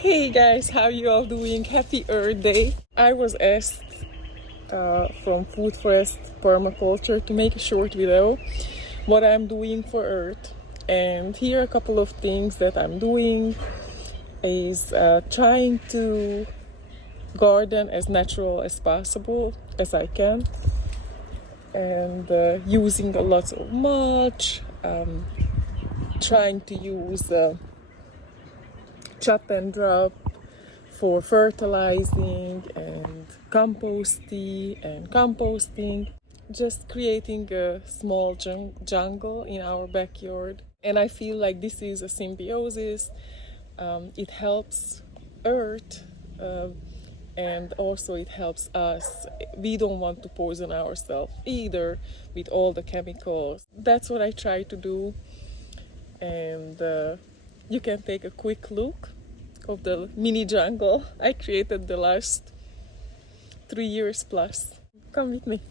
Hey guys, how you all doing? Happy Earth Day. I was asked from Food Forest Permaculture to make a short video what I'm doing for Earth. And here are a couple of things that I'm doing is trying to garden as natural as possible as I can, and using lots of mulch, trying to use chop and drop for fertilizing and composting, just creating a small jungle in our backyard. And I feel like this is a symbiosis. It helps Earth, and also it helps us. We don't want to poison ourselves either with all the chemicals. That's what I try to do. And you can take a quick look of the mini jungle I created the last 3 years plus. Come with me.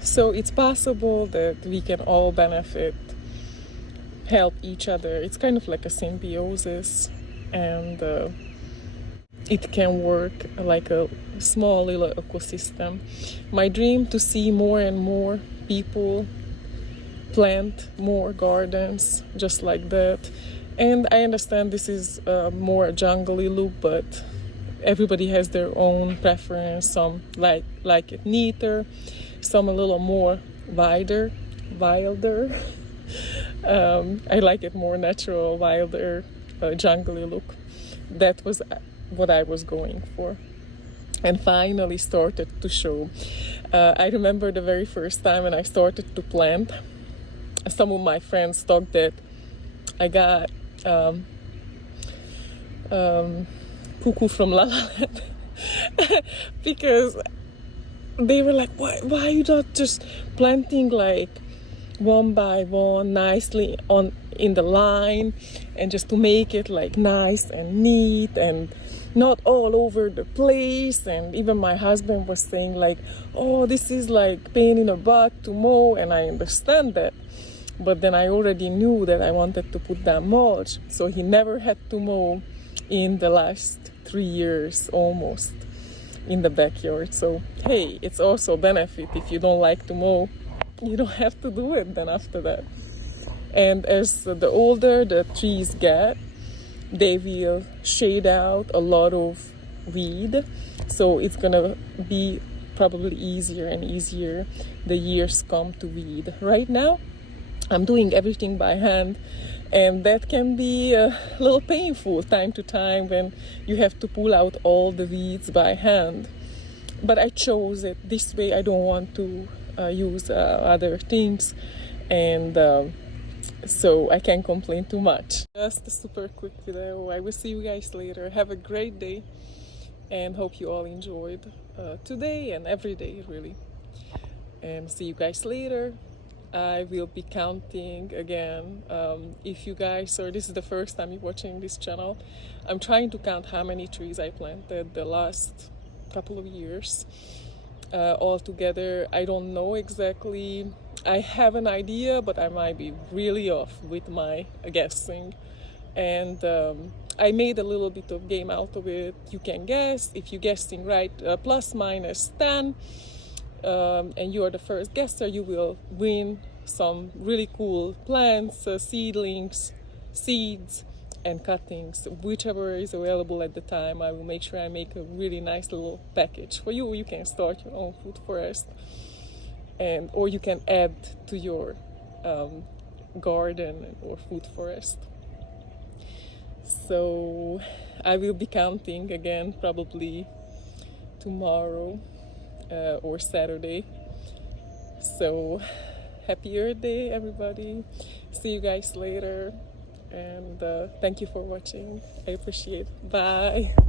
So it's possible that we can all benefit, help each other. It's kind of like a symbiosis, and it can work like a small little ecosystem. My dream to see more and more people plant more gardens just like that. And I understand this is more a jungly look, but everybody has their own preference. Some like it neater, some a little more wilder. I like it more natural, wilder, jungly look. That was what I was going for, and finally started to show. I remember the very first time when I started to plant. Some of my friends thought that I got cuckoo from La La Land because they were like, why are you not just planting like one by one nicely in the line, and just to make it like nice and neat and not all over the place. And even my husband was saying like, oh, this is like pain in the butt to mow, and I understand that. But then I already knew that I wanted to put down mulch, so he never had to mow in the last 3 years almost in the backyard. So hey, it's also a benefit. If you don't like to mow, you don't have to do it then after that. And as the older the trees get, they will shade out a lot of weed, so it's gonna be probably easier and easier the years come to weed. Right now I'm doing everything by hand, And that can be a little painful time to time when you have to pull out all the weeds by hand. But I chose it this way. I don't want to use other things, and so I can't complain too much. Just a super quick video. I will see you guys later. Have a great day, and hope you all enjoyed today and every day, really. And see you guys later. I will be counting again. If you guys, or this is the first time you're watching this channel, I'm trying to count how many trees I planted the last couple of years. Altogether, I don't know exactly. I have an idea, but I might be really off with my guessing. And I made a little bit of game out of it. You can guess. If you're guessing right, plus minus 10. And you are the first guesser, you will win some really cool plants, seedlings, seeds, and cuttings, whichever is available at the time. I will make sure I make a really nice little package for you. You can start your own food forest, and or you can add to your garden or food forest. So I will be counting again probably tomorrow or Saturday. So happy Earth Day, everybody. See you guys later, and thank you for watching. I appreciate it. Bye.